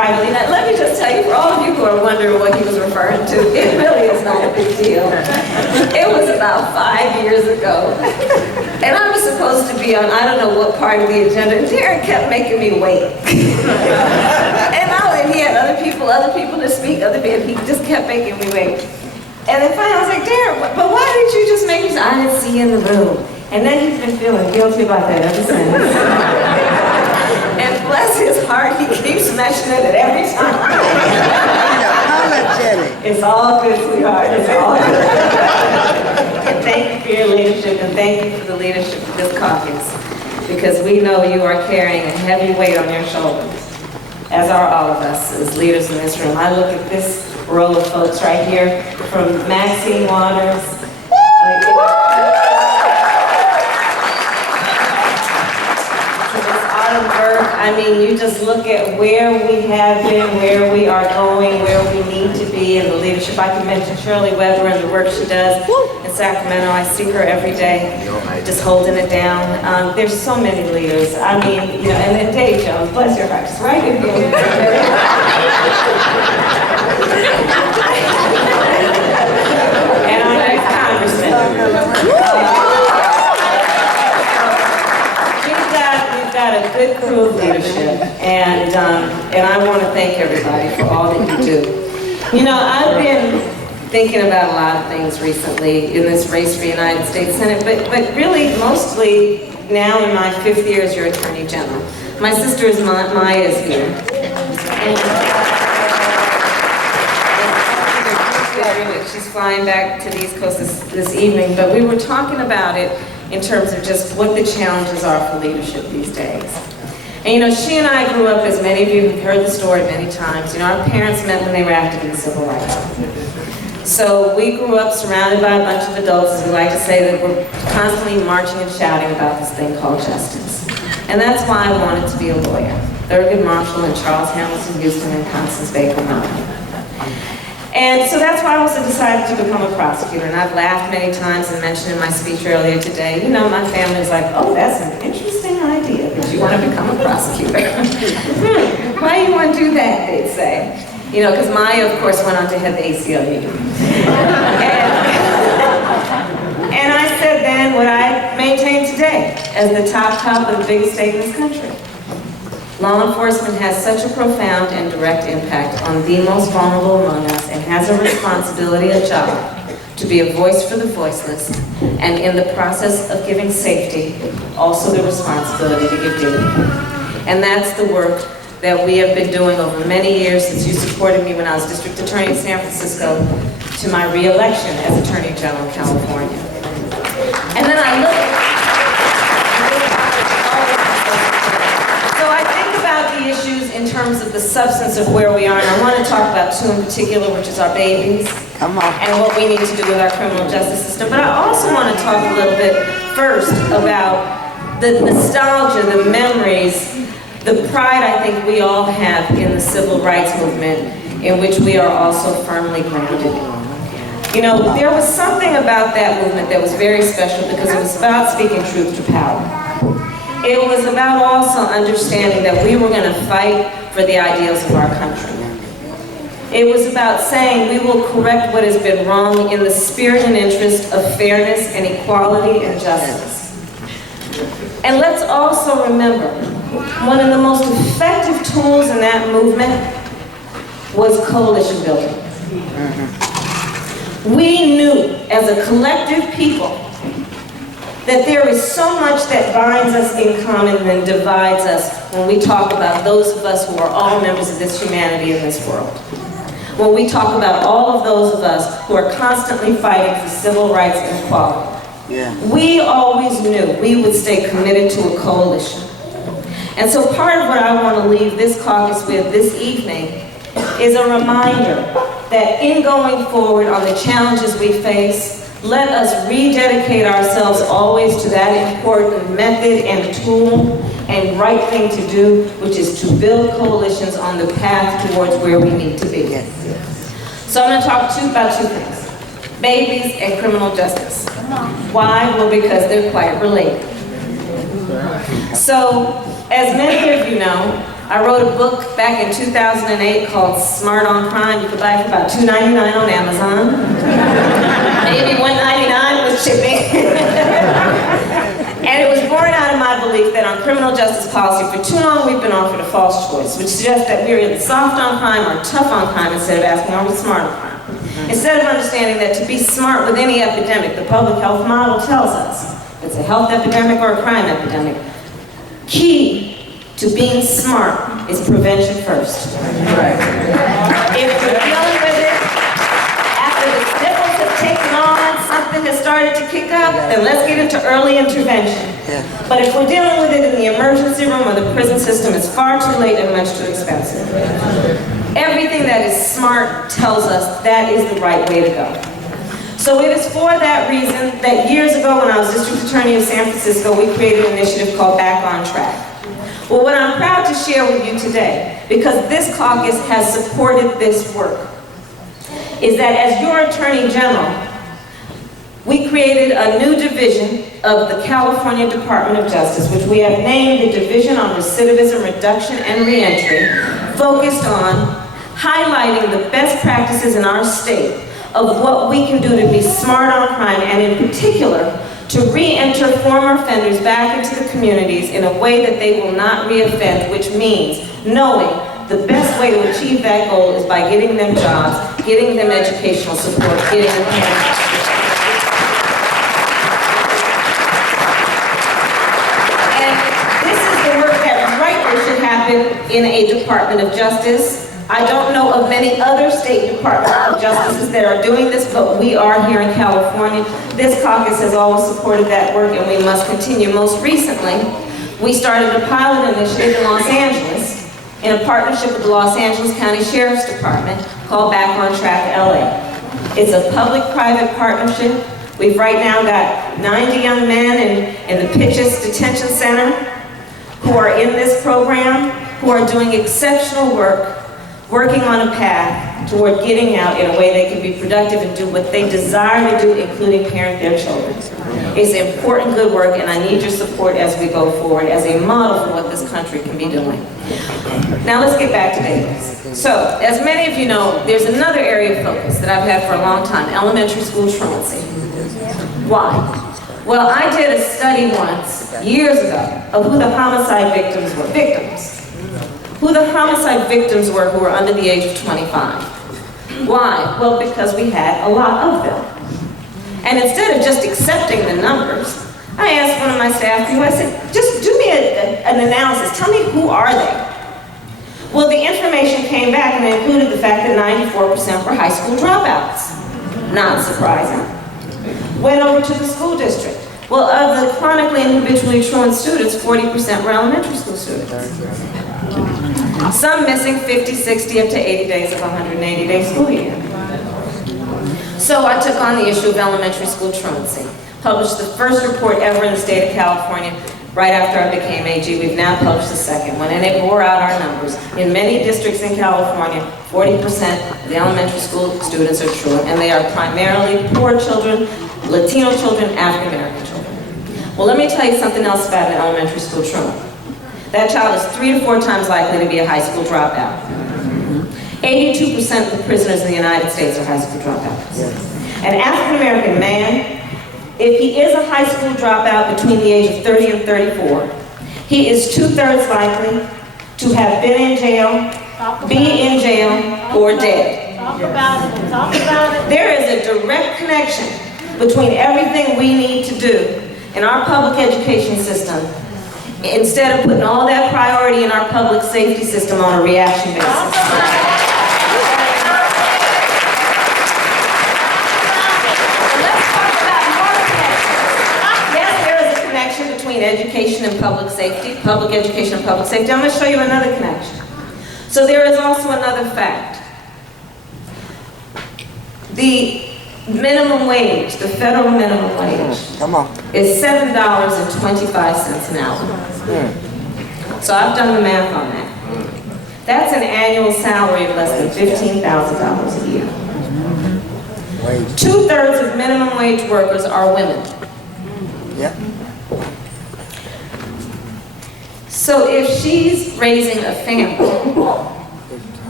privately. Now, let me just tell you, for all of you who are wondering what he was referring to, it really is not a big deal. It was about 5 years ago. And I was supposed to be on, I don't know what part of the agenda, and Darren kept making me wait. And he had other people to speak, he just kept making me wait. And then finally I was like, Darren, but why didn't you just make me, I didn't see you in the room. And then he's been feeling guilty about that ever since. And bless his heart, he keeps mentioning it every time. It's all good, sweetheart, it's all good. And thank you for your leadership, and thank you for the leadership of this caucus, because we know you are carrying a heavy weight on your shoulders, as are all of us as leaders in this room. I look at this row of folks right here, from Maxine Waters, I mean, you just look at where we have been, where we are going, where we need to be in the leadership. I can mention Shirley Weber and the work she does in Sacramento. I see her every day, just holding it down. There's so many leaders. I mean, you know, and then Dave Jones, bless your heart, just right in here. And our next congressman. We've got a good crew of leadership, and I want to thank everybody for all that you do. You know, I've been thinking about a lot of things recently in this race for United States Senate, but really mostly now in my 5th year as your Attorney General. My sister is Maya is here. And she's flying back to the East Coast this evening, but we were talking about it in terms of just what the challenges are for leadership these days. And you know, she and I grew up, as many of you have heard the story many times, you know, our parents met when they were active in the civil rights movement. So we grew up surrounded by a bunch of adults, as we like to say, that were constantly marching and shouting about this thing called justice. And that's why I wanted to be a lawyer. Thurgood Marshall and Charles Hamilton Houston and Constance Baker Motley. And so that's why I also decided to become a prosecutor. And I've laughed many times and mentioned in my speech earlier today, you know, my family was like, oh, that's an interesting idea that you want to become a prosecutor. Why do you want to do that, they'd say. You know, because Maya, of course, went on to head the ACLU. And I said then what I maintain today as the top of the biggest state in this country. Law enforcement has such a profound and direct impact on the most vulnerable among us, and has a responsibility, a job, to be a voice for the voiceless, and in the process of giving safety, also the responsibility to give dignity. And that's the work that we have been doing over many years since you supported me when I was District Attorney in San Francisco to my re-election as Attorney General of California. And then I look the issues in terms of the substance of where we are, and I want to talk about 2 in particular, which is our babies and what we need to do with our criminal justice system. But I also want to talk a little bit first about the nostalgia, the memories, the pride I think we all have in the civil rights movement, in which we are also firmly grounded. You know, there was something about that movement that was very special because it was about speaking truth to power. It was about also understanding that we were going to fight for the ideals of our country. It was about saying we will correct what has been wrong in the spirit and interest of fairness and equality and justice. And let's also remember, one of the most effective tools in that movement was coalition building. We knew as a collective people that there is so much that binds us in common than divides us when we talk about those of us who are all members of this humanity in this world. When we talk about all of those of us who are constantly fighting for civil rights and equality. We always knew we would stay committed to a coalition. And so part of what I want to leave this caucus with this evening is a reminder that in going forward on the challenges we face, let us rededicate ourselves always to that important method and tool and right thing to do, which is to build coalitions on the path towards where we need to be. So I'm going to talk about 2 things. Babies and criminal justice. Why? Well, because they're quite related. So, as many of you know, I wrote a book back in 2008 called Smart on Crime. You could buy it for about $2.99 on Amazon. Maybe $1.99 with shipping. And it was born out of my belief that on criminal justice policy, for too long we've been offered a false choice, which suggests that we're either soft on crime or tough on crime instead of asking, are we smart on crime? Instead of understanding that to be smart with any epidemic, the public health model tells us, if it's a health epidemic or a crime epidemic, key to being smart is prevention first. If we're dealing with it after the sniffles have taken on, something has started to kick up, then let's get into early intervention. But if we're dealing with it in the emergency room or the prison system, it's far too late and much too expensive. Everything that is smart tells us that is the right way to go. So it is for that reason that years ago when I was District Attorney of San Francisco, we created an initiative called Back on Track. Well, what I'm proud to share with you today, because this caucus has supported this work, is that as your Attorney General, we created a new division of the California Department of Justice, which we have named the Division on Recidivism Reduction and Reentry, focused on highlighting the best practices in our state of what we can do to be smart on crime, and in particular, to re-enter former offenders back into the communities in a way that they will not re-offend, which means knowing the best way to achieve that goal is by getting them jobs, getting them educational support, getting them parents. And this is the work that rightly should happen in a Department of Justice. I don't know of many other state Department of Justices that are doing this, but we are here in California. This caucus has always supported that work, and we must continue. Most recently, we started a pilot initiative in Los Angeles in a partnership with the Los Angeles County Sheriff's Department called Back on Track LA. It's a public-private partnership. We've right now got 90 young men in the Pitchess Detention Center who are in this program, who are doing exceptional work, working on a path toward getting out in a way they can be productive and do what they desire to do, including parent their children. It's important, good work, and I need your support as we go forward as a model for what this country can be doing. Now let's get back to babies. So, as many of you know, there's another area of focus that I've had for a long time, elementary school truancy. Why? Well, I did a study once, years ago, of who the homicide victims were. Who the homicide victims were who were under the age of 25. Why? Well, because we had a lot of them. And instead of just accepting the numbers, I asked one of my staff people, I said, just do me an analysis. Tell me, who are they? Well, the information came back and it included the fact that 94% were high school dropouts. Not surprising. Went over to the school district. Well, of the chronically and habitually truant students, 40% were elementary school students. Some missing 50, 60, up to 80 days of a 180-day school year. So I took on the issue of elementary school truancy. Published the first report ever in the state of California right after I became AG. We've now published the second one, and it bore out our numbers. In many districts in California, 40% of the elementary school students are truant, and they are primarily poor children, Latino children, African American children. Well, let me tell you something else about an elementary school truant. That child is 3 to 4 times likely to be a high school dropout. 82% of the prisoners in the United States are high school dropouts. An African American man, if he is a high school dropout between the age of 30 and 34, he is 2/3 likely to have been in jail, be in jail, or dead. Talk about it. Talk about it. There is a direct connection between everything we need to do in our public education system, instead of putting all that priority in our public safety system on a reaction basis. Let's talk about more connections. Yes, there is a connection between education and public safety, public education and public safety. I'm going to show you another connection. So there is also another fact. The minimum wage, the federal minimum wage, is $7.25 an hour. So I've done the math on that. That's an annual salary of less than $15,000 a year. 2/3 of minimum wage workers are women. So if she's raising a family,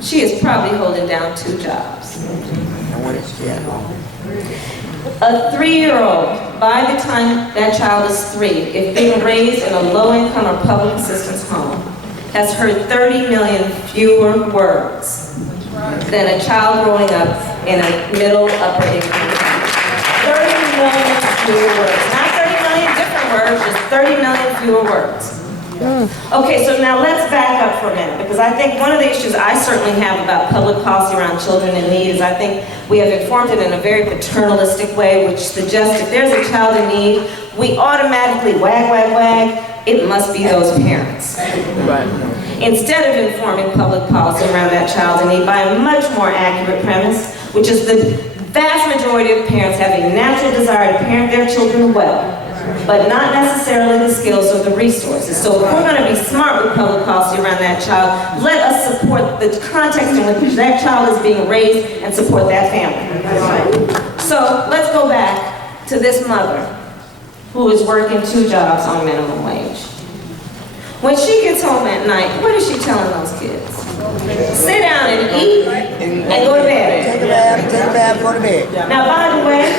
she is probably holding down 2 jobs. A 3-year-old, by the time that child is 3, if being raised in a low-income or public assistance home, has heard 30 million fewer words than a child growing up in a middle, upper income family. 30 million fewer words. Not 30 million different words, just 30 million fewer words. Okay, so now let's back up for a minute, because I think one of the issues I certainly have about public policy around children in need is I think we have informed it in a very paternalistic way, which suggests if there's a child in need, we automatically wag, wag, wag, it must be those parents. Right. Instead of informing public policy around that child in need by a much more accurate premise, which is the vast majority of parents have a natural desire to parent their children well, but not necessarily the skills or the resources. So if we're going to be smart with public policy around that child, let us support the context in which that child is being raised and support that family. So let's go back to this mother who is working 2 jobs on minimum wage. When she gets home at night, what is she telling those kids? Sit down and eat and go to bed. Take a bath, go to bed. Now, by the way,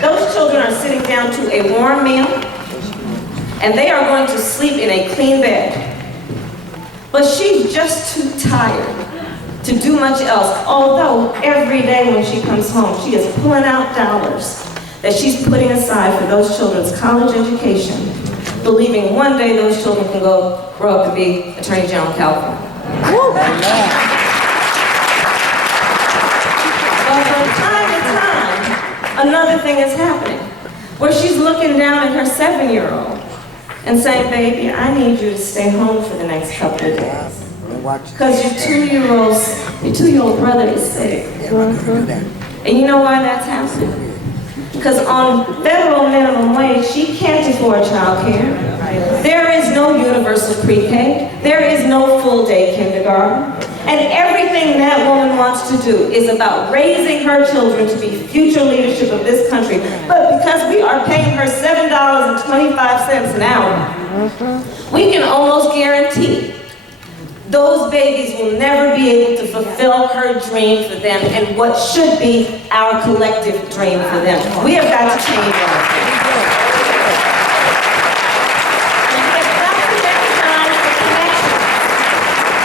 those children are sitting down to a warm meal, and they are going to sleep in a clean bed. But she's just too tired to do much else, although every day when she comes home, she is pulling out dollars that she's putting aside for those children's college education, believing one day those children can grow up to be Attorney General of California. But from time to time, another thing is happening, where she's looking down at her 7-year-old and saying, baby, I need you to stay home for the next couple of days. Because your 2-year-old brother is sick. And you know why that's happening? Because on federal minimum wage, she can't afford child care. There is no universal pre-K. There is no full-day kindergarten. And everything that woman wants to do is about raising her children to be future leadership of this country. But because we are paying her $7.25 an hour, we can almost guarantee those babies will never be able to fulfill her dream for them and what should be our collective dream for them. We have got to change that.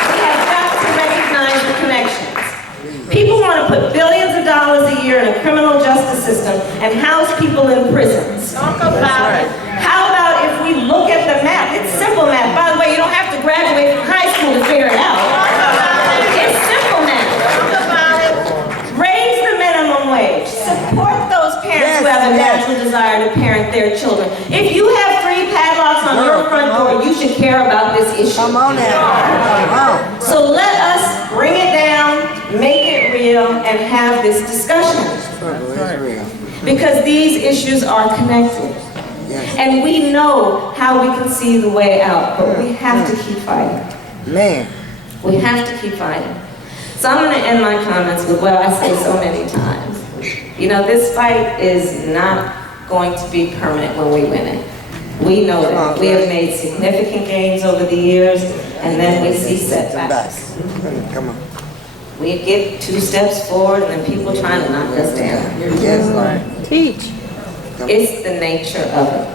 We have got to recognize the connections. People want to put billions of dollars a year in a criminal justice system and house people in prisons. Talk about it. How about if we look at the math? It's simple math. By the way, you don't have to graduate from high school to figure it out. It's simple math. Raise the minimum wage. Support those parents who have a natural desire to parent their children. If you have 3 padlocks on your front door, you should care about this issue. Come on now. So let us bring it down, make it real, and have this discussion. Because these issues are connected. And we know how we can see the way out, but we have to keep fighting. Man. We have to keep fighting. So I'm going to end my comments with what I say so many times. You know, this fight is not going to be permanent when we win it. We know that. We have made significant gains over the years, and then we see setbacks. Come on. We get 2 steps forward, and then people trying to knock us down. Yes, Lord. Teach. It's the nature of it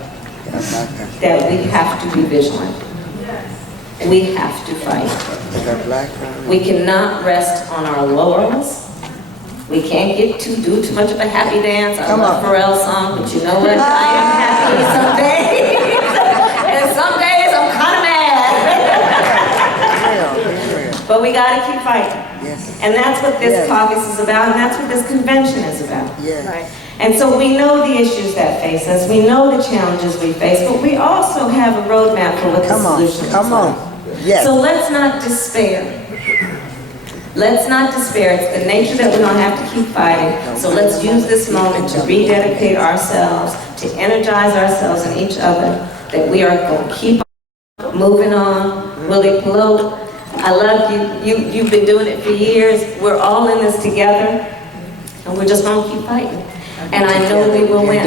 that we have to be vigilant. We have to fight. We cannot rest on our laurels. We can't do too much of a happy dance. I love Pharrell's song, but you know what? I am happy some days, and some days I'm kind of mad. But we got to keep fighting. Yes. And that's what this caucus is about, and that's what this convention is about. Yes. Right. And so we know the issues that face us, we know the challenges we face, but we also have a roadmap for what the solution is. Come on. Yes. So let's not despair. Let's not despair. It's the nature that we don't have to keep fighting. So let's use this moment to rededicate ourselves, to energize ourselves and each other, that we are going to keep moving on. Willie Pelot, I love you. You've been doing it for years. We're all in this together, and we're just going to keep fighting. And I know we will win.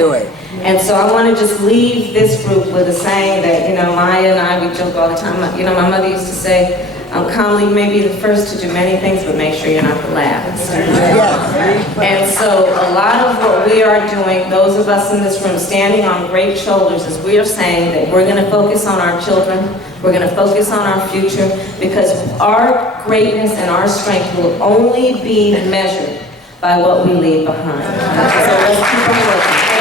And so I want to just leave this group with a saying that, you know, Maya and I, we joke all the time. You know, my mother used to say, Kamala, you may be the first to do many things, but make sure you're not the last. Yes. And so a lot of what we are doing, those of us in this room standing on great shoulders, is we are saying that we're going to focus on our children, we're going to focus on our future, because our greatness and our strength will only be measured by what we leave behind. So let's keep on working.